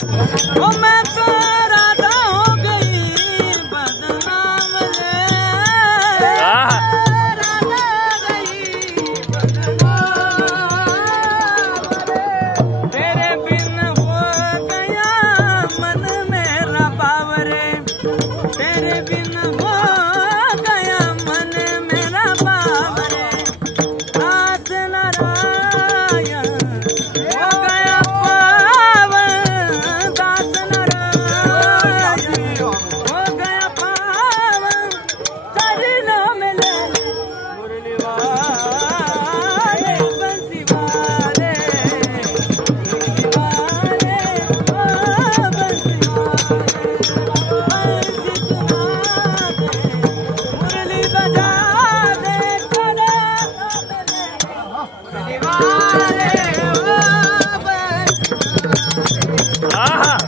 ओ मैं तो राधा हो गई बदनाम रे, राधा गई बदनाम रे, तेरे बिन हो गया मन मेरा बावरे, तेरे बिन हो गया मन मेरा बावरे, दास नारायण हो गया पावन, दास नारायण हो गया पावन, चरणों में ले मुरली वाले बंसी वाले, मुरली वाले ओ बंसी वाले, बंसी बजा दे मुरली बजा दे चरणों में ले मुरली वाले ओ बंसी वाले।